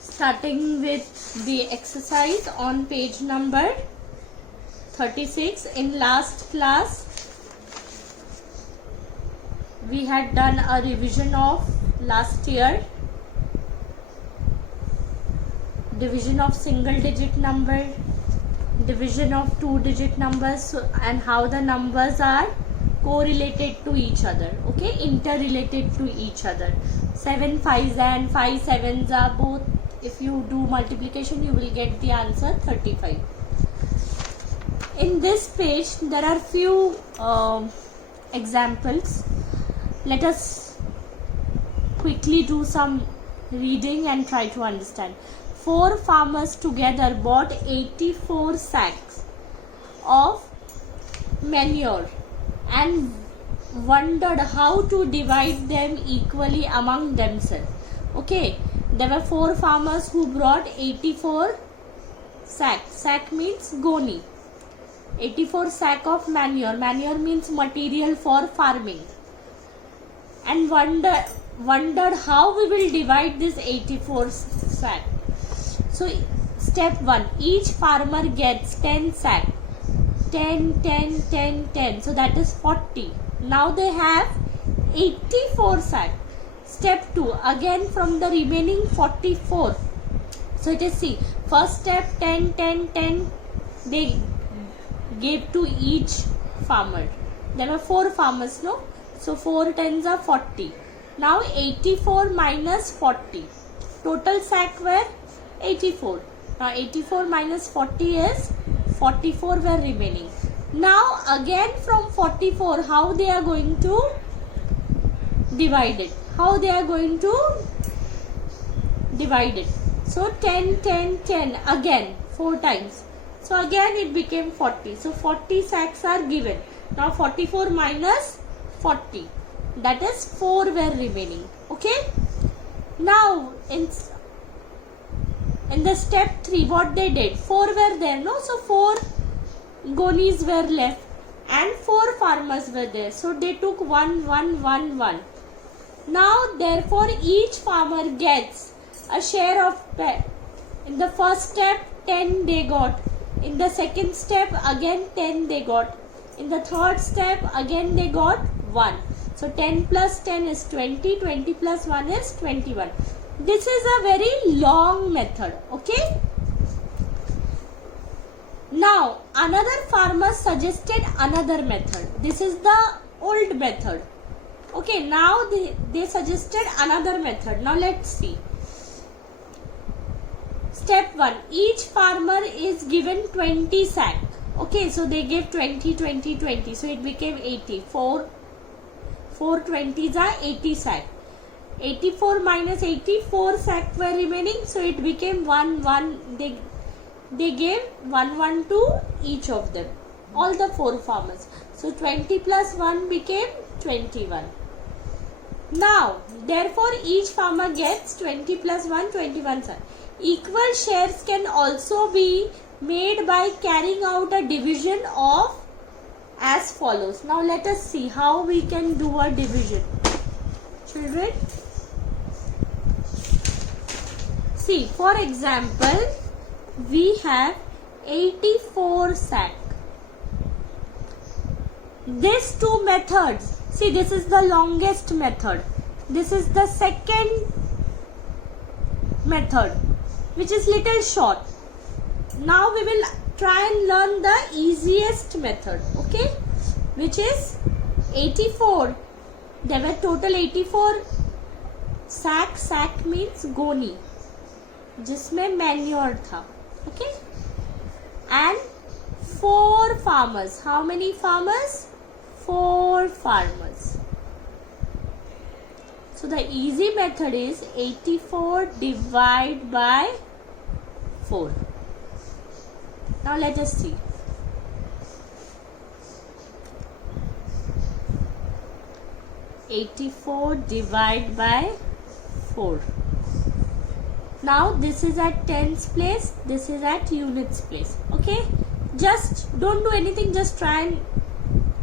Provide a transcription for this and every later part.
Starting with the exercise on page number 36. In last class we had done a revision of last year, division of single digit number, division of two digit numbers, and how the numbers are correlated to each other, okay, interrelated to each other. 7 5s and 5 7s are both, if you do multiplication you will get the answer 35. In this page there are few examples. Let us quickly do some reading and try to understand. 4 farmers together bought 84 sacks of manure and wondered how to divide them equally among themselves. Okay, there were 4 farmers who brought 84 sacks. Sack means goni. 84 sack of manure. Manure means material for farming. And wondered how we will divide this 84 sack. So step 1, each farmer gets 10 sack. 10, 10, 10, 10. So that is 40. Now they have 84 sack. Step 2, again from the remaining 44. So it is, see, first step 10, 10, 10 they gave to each farmer. There were 4 farmers, no? So 4 tens are 40. Now 84 minus 40. Total sack were 84. Now 84 minus 40 is 44 were remaining. Now again from 44, how they are going to divide it? How they are going to divide it? So 10, 10, 10 again 4 times. So again it became 40. So 40 sacks are given. Now 44 minus 40. That is 4 were remaining. Okay. Now in the step 3, what they did? 4 were there, no? So 4 gonis were left and 4 farmers were there. So they took 1, 1, 1, 1. Now therefore each farmer gets a share of, in the first step 10 they got. In the second step again 10 they got. In the third step again they got 1. So 10 plus 10 is 20. 20 plus 1 is 21. This is a very long method. Okay. Now another farmer suggested another method. This is the old method. Okay. Now they suggested another method. Now let's see. Step 1. Each farmer is given 20 sack. Okay. So they gave 20, 20, 20. So it became 80. 4 20s are 80 sack. 84 minus 84 sack were remaining. So it became 1, 1. They gave 1, 1 to each of them. All the 4 farmers. So 20 plus 1 became 21. Now, therefore, each farmer gets 20 plus 1, 21 sack. Equal shares can also be made by carrying out a division of as follows. Now, let us see how we can do a division. Children, see, for example, we have 84 sack. These 2 methods, see, this is the longest method. This is the second method, which is little short. Now we will try and learn the easiest method, okay, which is 84. There were total 84 sack. Sack means goni, जिसमें manure था, okay, and 4 farmers. How many farmers? 4 farmers. So the easy method is 84 divided by 4. Now let us see. 84 divided by 4. Now this is at tens place, this is at units place. Okay, just don't do anything, just try and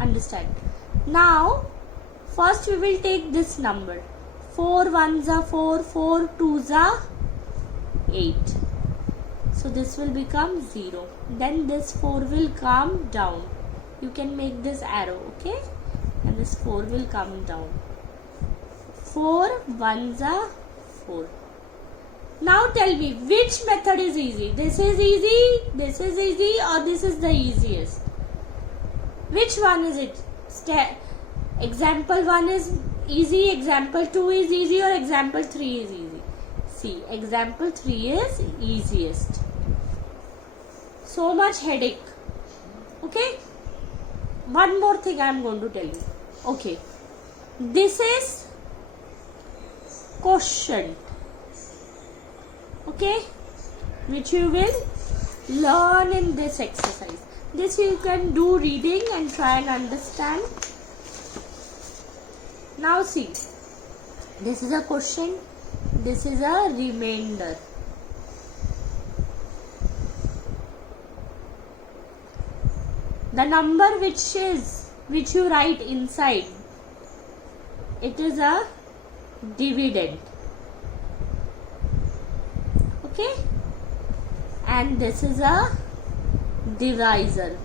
understand. Now first we will take this number 4 ones are 4, 4 twos are 8. So this will become 0. Then this 4 will come down. You can make this arrow, okay? And this 4 will come down. 4 ones are 4. Now tell me, which method is easy? This is easy, this is easy, or this is the easiest? Which one is it? Example 1 is easy, example 2 is easy, or example 3 is easy? See, example 3 is easiest. So much headache. Okay? One more thing I am going to tell you. Okay. This is quotient. Okay? Which you will learn in this exercise. This you can do reading and try and understand. Now see. This is a quotient. This is a remainder. The number which you write inside, it is a dividend. Okay? And this is a divisor.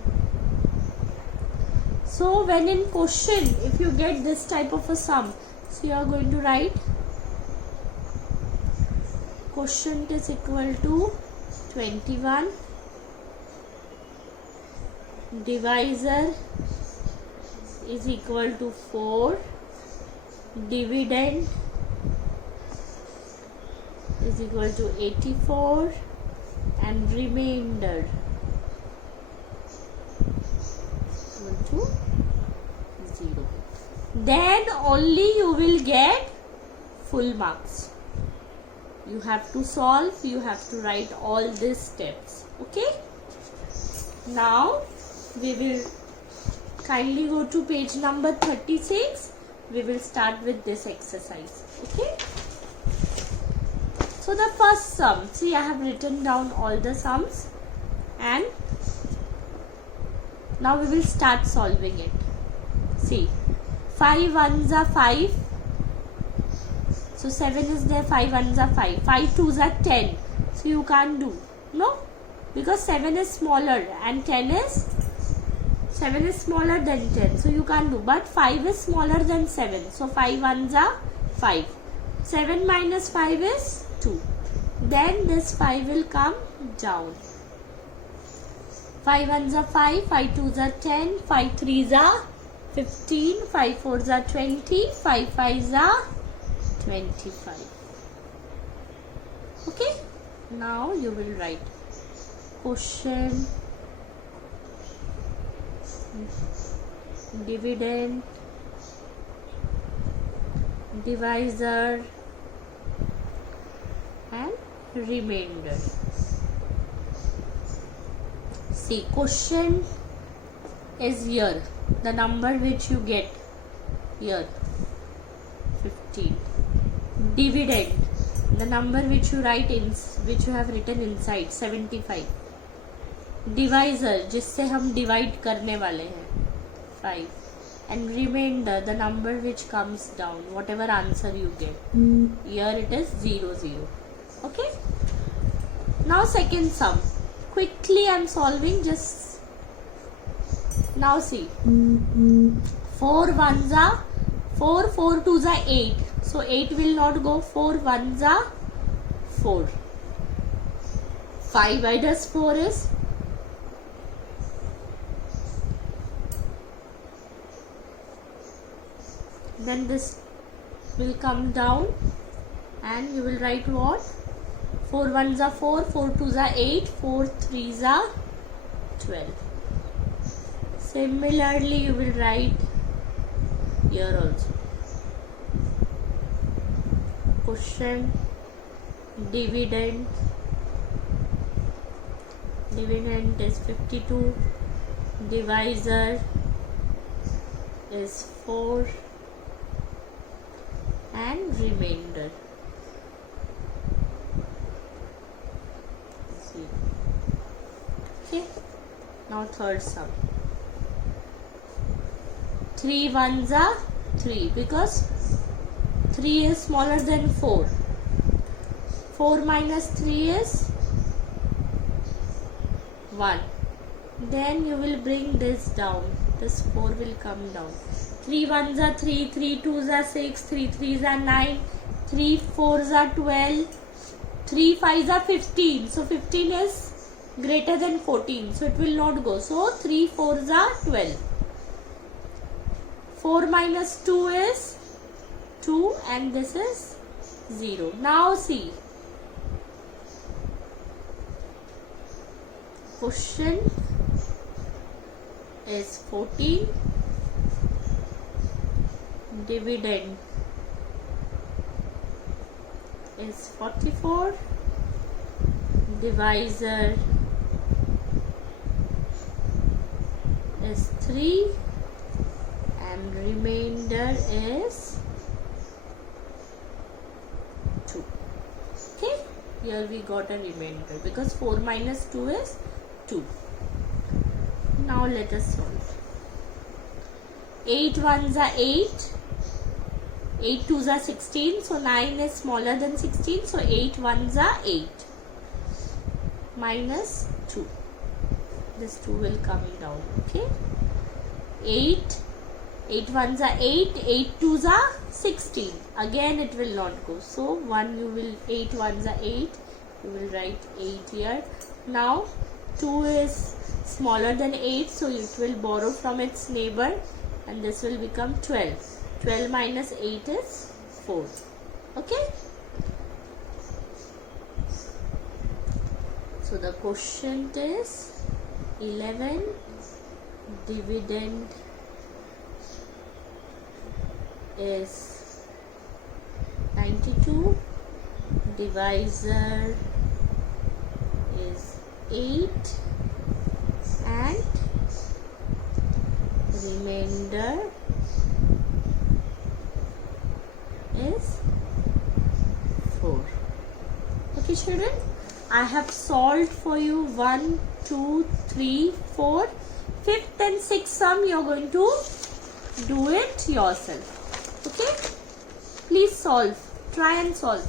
So when in question, if you get this type of a sum, so you are going to write quotient is equal to 21, divisor is equal to 4, dividend is equal to 84, and remainder equal to 0. Then only you will get full marks. You have to solve, you have to write all these steps. Okay? Now we will kindly go to page number 36. We will start with this exercise. Okay? So the first sum, see, I have written down all the sums, and now we will start solving it. See, 5 ones are 5. So 7 is there, 5 ones are 5. 5 twos are 10. So you can't do. No? Because 7 is smaller and 7 is smaller than 10. So you can't do. But 5 is smaller than 7. So 5 ones are 5. 7 minus 5 is 2. Then this 5 will come down. 5 ones are 5. 5 twos are 10. 5 threes are 15. 5 fours are 20. 5 fives are 25. Okay? Now you will write quotient, dividend, divisor, and remainder. See, quotient is here, the number which you get here, 15. Dividend, the number which you write in, which you have written inside, 75. Divisor, जिससे हम divide करने वाले हैं, 5. And remainder, the number which comes down, whatever answer you get. Here it is 0, 0. Okay? Now second sum. Quickly I am solving, just now see. 4 ones are 4, 4 twos are 8. So 8 will not go. 4 ones are 4. 5 minus 4 is 4. Then this will come down and you will write what? 4 ones are 4, 4 twos are 8, 4 threes are 12. Similarly, you will write here also. Quotient, dividend is 52, divisor is 4, and remainder. See. Okay. Now third sum. 3 ones are 3 because 3 is smaller than 4. 4 minus 3 is 1. Then you will bring this down. This 4 will come down. 3 1s are 3, 3 2s are 6, 3 3s are 9, 3 4s are 12, 3 5s are 15. So 15 is greater than 14. So it will not go. So 3 4s are 12. 4 minus 2 is 2 and this is 0. Now see. Quotient is 14. Dividend is 44. Divisor is 3 and remainder is 2. Okay, here we got a remainder because 4 minus 2 is 2. Now let us solve. 8 1s are 8, 8 2s are 16, so 9 is smaller than 16, so 8 1s are 8 minus 2. This 2 will come down. Okay, 8 1s are 8, 8 2s are 16. Again it will not go. So 1 you will 8 1s are 8. You will write 8 here. Now 2 is smaller than 8, so it will borrow from its neighbor and this will become 12. 12 minus 8 is 4. Okay. So the quotient is 11. Dividend is 92. Divisor is 8 and remainder is 4. Okay children, I have solved for you 1, 2, 3, 4. 5th and 6th sum you are going to do it yourself. Okay, please solve, try and solve.